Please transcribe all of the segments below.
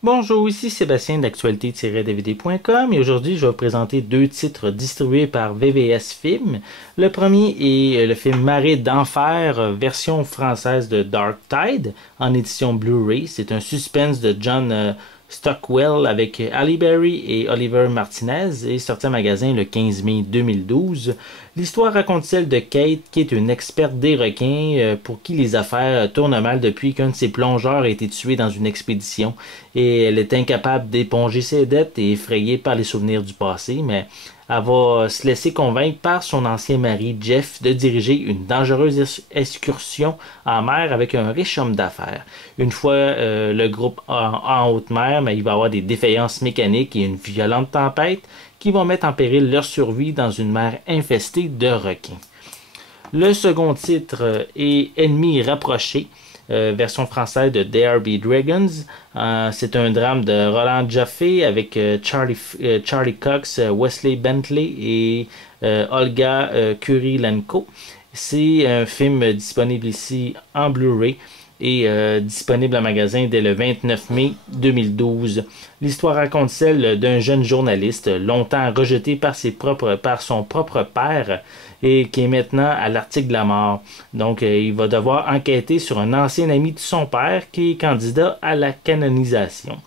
Bonjour, ici Sébastien d'actualité-dvd.com et aujourd'hui je vais vous présenter deux titres distribués par VVS Films. Le premier est le film Marée d'enfer, version française de Dark Tide en édition Blu-ray. C'est un suspense de John Stockwell avec Halle Berry et Oliver Martinez et sorti en magasin le 15 mai 2012. L'histoire raconte celle de Kate qui est une experte des requins pour qui les affaires tournent mal depuis qu'un de ses plongeurs a été tué dans une expédition et elle est incapable d'éponger ses dettes et effrayée par les souvenirs du passé, mais elle va se laisser convaincre par son ancien mari Jeff de diriger une dangereuse excursion en mer avec un riche homme d'affaires. Une fois le groupe en haute mer, mais il va y avoir des défaillances mécaniques et une violente tempête qui vont mettre en péril leur survie dans une mer infestée de requins. Le second titre est Ennemis rapprochés. Version française de There Be Dragons. C'est un drame de Roland Joffe avec Charlie Cox, Wesley Bentley et Olga Kurylenko. C'est un film disponible ici en Blu-ray et disponible en magasin dès le 29 mai 2012. L'histoire raconte celle d'un jeune journaliste longtemps rejeté par son propre père et qui est maintenant à l'article de la mort. Donc, il va devoir enquêter sur un ancien ami de son père qui est candidat à la canonisation.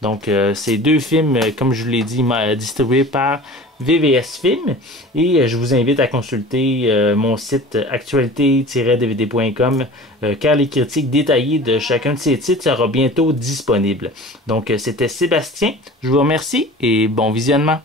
Donc, ces deux films, comme je vous l'ai dit, distribués par VVS Films. Et je vous invite à consulter mon site actualité-dvd.com car les critiques détaillées de chacun de ces titres seront bientôt disponibles. Donc, c'était Sébastien. Je vous remercie et bon visionnement.